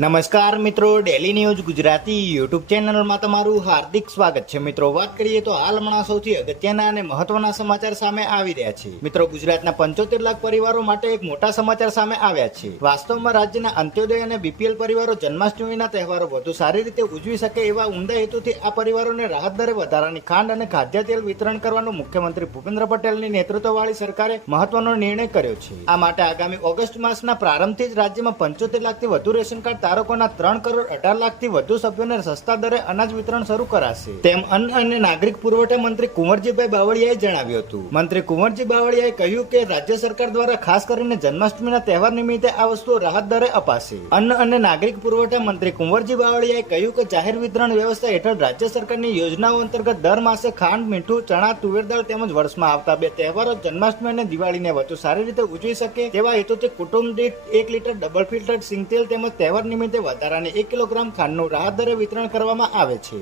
નમસ્કાર મિત્રો, daily news Gujarati YouTube ચેનલમાં તમારું હાર્દિક સ્વાગત છે। મિત્રો, વાત કરીએ તો હાલ હમણાં સૌથી અગત્યના અને મહત્વના સમાચાર સામે આવી રહ્યા છે। મિત્રો, ગુજરાતના 75 લાખ પરિવારો માટે એક મોટા સમાચાર સામે આવ્યા છે। વાસ્તવમાં રાજ્યના અંત્યોદય અને બીપીએલ પરિવારો જન્માષ્ટમીના તહેવારો વધુ સારી રીતે ઉજવી શકે એવા ઉમદા હેતુથી આ પરિવારોને રાહત દરે વધારાની ખાંડ અને ખાદ્ય તેલ વિતરણ કરવાનો મુખ્યમંત્રી ભૂપેન્દ્ર પટેલની નેતૃત્વવાળી સરકારે મહત્વનો નિર્ણય કર્યો છે। આ માટે આગામી ઓગસ્ટ માસના પ્રારંભથી જ રાજ્યમાં 75 લાખથી વધુ રેશન કાર્ડ ધારકોના 3 કરોડ 18 લાખથી વધુ સભ્યોને સસ્તા દરે અનાજ વિતરણ શરૂ કરાશે, તેમ અન્ન અને નાગરિક પુરવઠા મંત્રી કુંવરજીભાઈ બાવળિયાએ જણાવ્યું હતું। મંત્રી કુંવરજી બાવળિયાએ કહ્યું કે રાજ્ય સરકાર દ્વારા ખાસ કરીને જન્માષ્ટમીના તહેવાર નિમિત્તે આ વસ્તુઓ રાહત દરે અપાશે। અન્ન અને નાગરિક પુરવઠા મંત્રી કુંવરજી બાવળિયાએ કહ્યું કે જાહેર વિતરણ વ્યવસ્થા હેઠળ રાજ્ય સરકારની યોજનાઓ અંતર્ગત દર માસે ખાંડ, મીઠું, ચણા, તુવેર દાળ તેમજ વર્ષમાં આવતા 2 તહેવારો જન્માષ્ટમી અને દિવાળીને વધુ સારી રીતે ઉજવી શકે તેવા હેતુથી કુટુંબ દીઠ 1 લીટર ડબલ ફિલ્ટર્ડ સિંગતેલ તેમજ તહેવાર નિમિત્તે વધારાની 1 કિલોગ્રામ ખાંડનું રાહત દરે વિતરણ કરવામાં આવે છે।